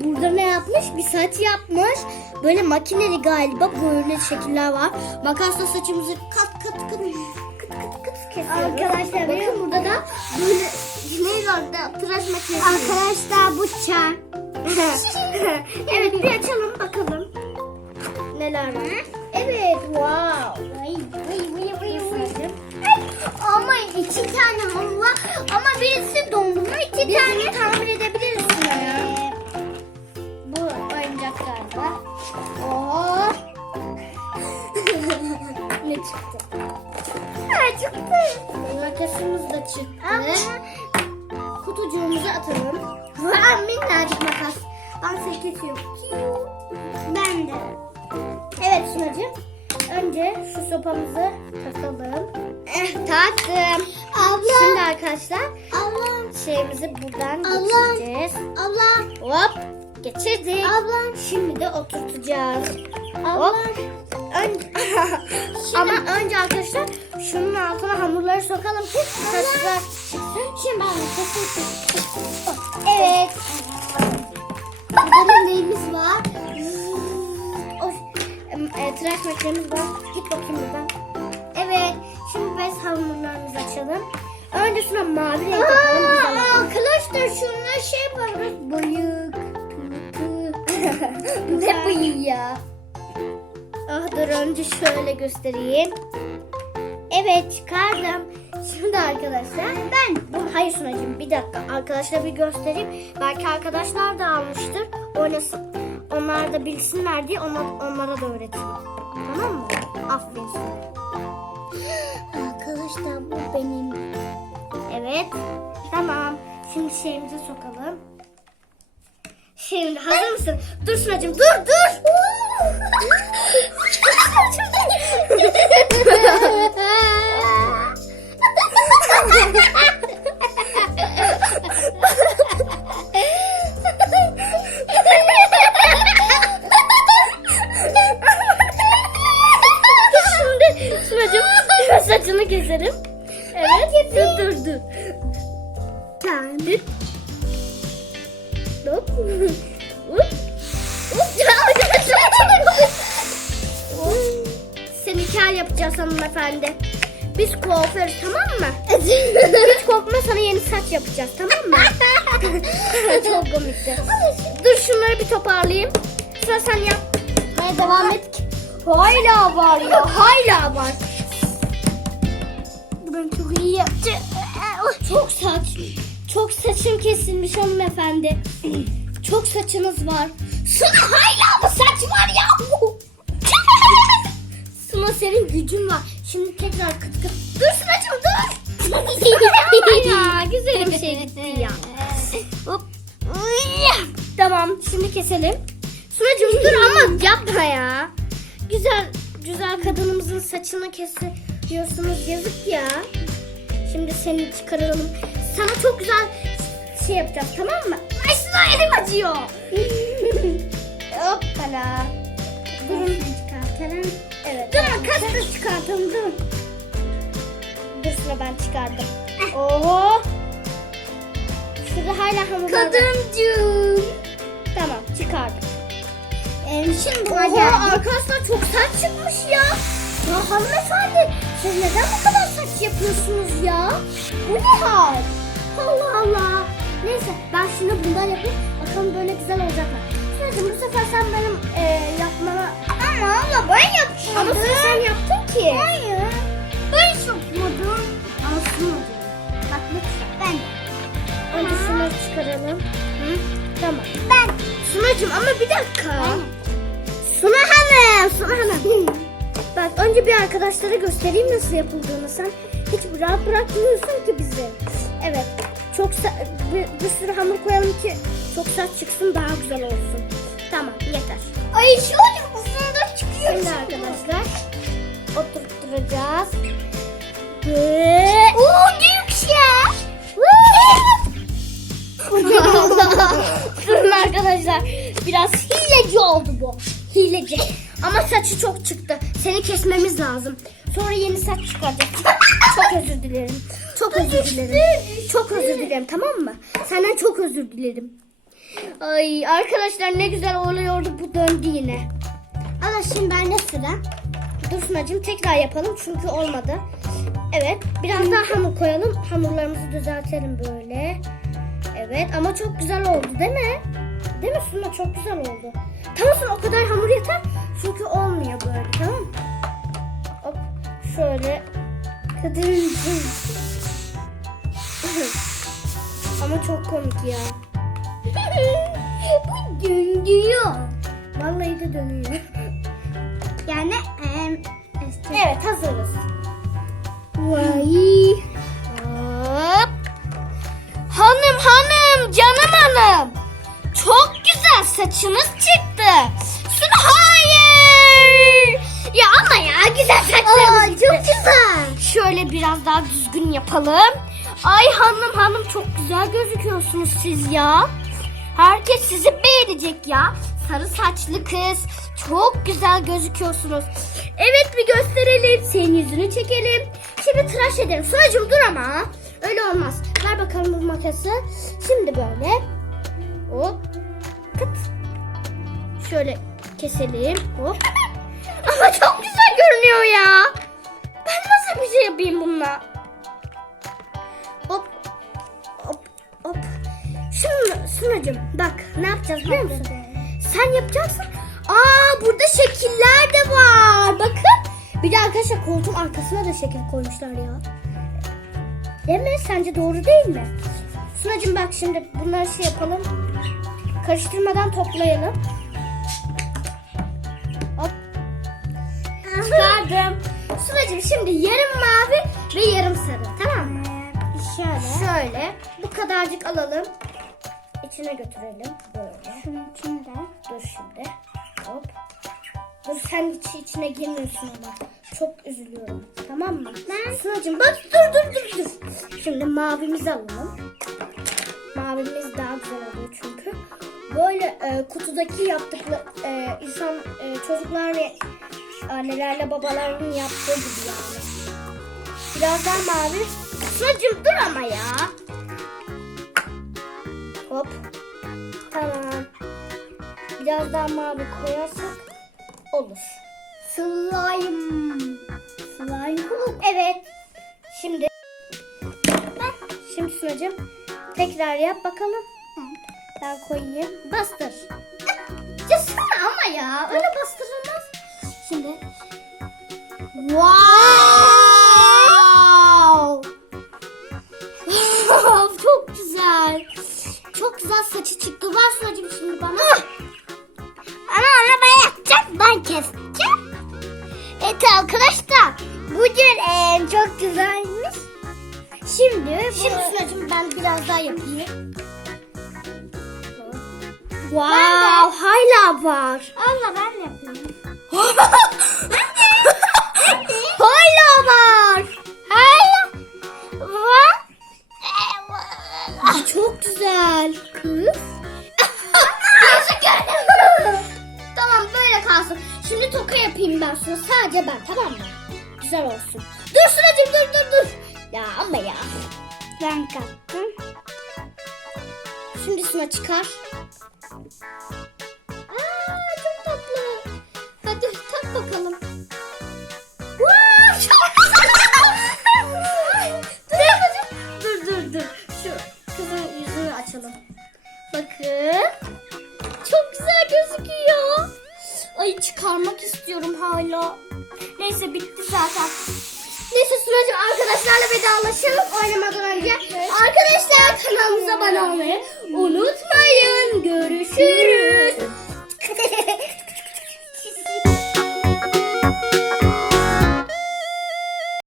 burada ne yapmış? Bir saç yapmış. Böyle makineli galiba böyle şekiller var. Makasla saçımızı kat kat kat kıt kıt kıt kesiyoruz. Arkadaşlar, bakın burada da böyle ne var da tıraş makinesi. Arkadaşlar bu çay. evet bir açalım bakalım. Neler var? Evet wow. Vay vay vay vay. Sıracığım. Ama iki tane var. Ama birisi dondurma iki tane. tamir edebiliriz çıktı. Makasımız da çıktı. Kutucuğumuzu atalım. Vaa minnacık makas. Ben seni kesiyorum. ben de. Evet Sunacığım. Önce şu sopamızı takalım. Eh taktım. Abla. Şimdi arkadaşlar Abla. şeyimizi buradan Allah. geçireceğiz. Abla. Hop geçirdik. Abla. Şimdi de oturtacağız. Abla. Hop. Ön- Ama önce arkadaşlar şunun altına hamurları sokalım ki saçlar çıksın. Şimdi ben. Evet. Burada neyimiz var? O, e, tıraş makinemiz var. Git bakayım buradan. Evet. Şimdi bez hamurlarımızı açalım. Önce şuna mavi renk yapalım. Arkadaşlar şunlar şey yaparız. Bıyık. ne bu ya? Ah dur önce şöyle göstereyim. Evet çıkardım. Şimdi arkadaşlar ben bu hayır Sunacığım bir dakika arkadaşlara bir göstereyim. Belki arkadaşlar da almıştır. Oynasın. Onlar da bilsinler diye ona, onlara da öğreteyim. Tamam mı? Aferin sana. Arkadaşlar bu benim. Evet. Tamam. Şimdi şeyimizi sokalım. Şimdi hazır mısın? Dur Sunacığım dur dur. Saçını keserim. Evet. Dur dur. Hop. Hop. Kar yapacağız hanımefendi. Biz kuaförüz tamam mı? Hiç korkma sana yeni saç yapacağız tamam mı? Çok komikti. Dur şunları bir toparlayayım. Sonra sen yap. Hadi devam et. Hala var ya hala var. Ben çok iyi yapacağım. Çok saç. Çok saçım kesilmiş hanımefendi. Çok saçınız var. Suna hala mı saç var ya? Suna senin gücün var. Şimdi tekrar kıt kıt. Dur Sunacığım dur. ya güzelim şey gitti ya. Hop. Tamam şimdi keselim. Sunacığım dur ama yapma ya. Güzel güzel kadınımızın saçını kesiyorsunuz yazık ya. Şimdi seni çıkaralım. Sana çok güzel şey yapacağız tamam mı? Ay Suna elim acıyor. Hoppala. Durun. Çıkartalım. Evet. Dur makas da çıkartalım dur. Dur sıra ben çıkardım. Oho. Şurada hala hamur var. Kadıncığım. Tamam çıkardım. Ee, şimdi buna Oha geldik. arkadaşlar çok saç çıkmış ya. Ya hanımefendi siz neden bu kadar saç yapıyorsunuz ya? Bu ne hal? Allah Allah. Neyse ben şimdi bundan yapayım. Bakalım böyle güzel olacak mı? Sıracığım bu sefer sen benim Ama sıra sen yaptın ki. Hayır. Ben yapmadım. Ama şunu Bak lütfen ben. Önce şunu çıkaralım. Hı? Tamam. Ben. Sunacığım ama bir dakika. Ben. Suna Hanım. Suna Hanım. Bak önce bir arkadaşlara göstereyim nasıl yapıldığını. Sen hiç rahat bırakmıyorsun ki bizi. Evet. Çok bir, bir sürü hamur koyalım ki çok saç çıksın daha güzel olsun. Tamam yeter. Ay çıkıyor. Şimdi arkadaşlar oturtturacağız. Ve... Oo büyük. Durun arkadaşlar. Biraz hileci oldu bu. Hileci. Ama saçı çok çıktı. Seni kesmemiz lazım. Sonra yeni saç çıkaracağız. çok özür dilerim. Çok özür dilerim. Çok özür dilerim tamam mı? Senden çok özür dilerim. Ay arkadaşlar ne güzel oluyordu bu döndü yine. Ama şimdi bende sıra. Dur Sunacığım tekrar yapalım çünkü olmadı. Evet biraz daha hamur koyalım. Hamurlarımızı düzeltelim böyle. Evet ama çok güzel oldu değil mi? Değil mi Suna çok güzel oldu. Tamam Suna o kadar hamur yeter. Çünkü olmuyor böyle tamam? Hop şöyle. ama çok komik ya. Bu döndürüyor. Vallahi de dönüyor. Yani em. Evet hazırız. Vay. Hop. Hanım hanım canım hanım. Çok güzel saçınız çıktı. Suna hayır. Ya ama ya güzel Aa, çıktı. çok güzel. Şöyle biraz daha düzgün yapalım. Ay hanım hanım çok güzel gözüküyorsunuz siz ya. Herkes sizi beğenecek ya. Sarı saçlı kız. Çok güzel gözüküyorsunuz. Evet bir gösterelim. Senin yüzünü çekelim. Şimdi tıraş edelim. Sunacığım dur ama. Öyle olmaz. Ver bakalım bu makası. Şimdi böyle. Hop. Kıt. Şöyle keselim. Hop. ama çok güzel görünüyor ya. Ben nasıl bir şey yapayım bununla? Hop. Hop. Hop. Şimdi Sunacığım bak ne yapacağız biliyor musun? Sen yapacaksın. Aa burada şekiller de var. Bakın. Bir de arkadaşlar koltuğun arkasına da şekil koymuşlar ya. Değil mi? Sence doğru değil mi? Sunacığım bak şimdi bunları şey yapalım. Karıştırmadan toplayalım. Hop. Çıkardım. Sunacığım şimdi yarım mavi ve yarım sarı. Tamam mı? Şöyle. Şöyle bu kadarcık alalım. İçine götürelim böyle. Şunun içinde. Dur şimdi. Hop. Sen hiç içine girmiyorsun ama. Çok üzülüyorum. Tamam mı? Ben... Sınavcığım bak dur dur dur dur. Şimdi mavimizi alalım. Mavimiz daha güzel oluyor çünkü. Böyle e, kutudaki yaptıkları e, insan e, çocuklar ve annelerle babaların yaptığı gibi yani. Biraz daha mavi. Sınavcığım dur ama ya. Hop. Biraz daha mavi koyarsak olur. Slime. Slime. Evet. Şimdi Şimdi Sunacığım tekrar yap bakalım. Ben koyayım. Bastır. Ya ama ya. Öyle bastırılmaz. Şimdi. Wow! Biraz daha yapayım. Wow, hala var. Allah ben de yapayım. hala var. Hala var. Çok güzel. Kız. tamam böyle kalsın. Şimdi toka yapayım ben sana. Sadece ben tamam mı? Güzel olsun. Dur Sunacığım dur dur dur. Ya ama ya. Ben kattım. Şimdi Suna çıkar. Aa, çok tatlı. Hadi tak bakalım. Dur dur dur. Şu kızın açalım. Bakın. Çok güzel gözüküyor. Ay çıkarmak istiyorum hala. Neyse bitti zaten. Neyse Sunacığım arkadaşlarla vedalaşalım oynamadan önce. Arkadaşlar kanalımıza abone olmayı unutmayın. Görüşürüz.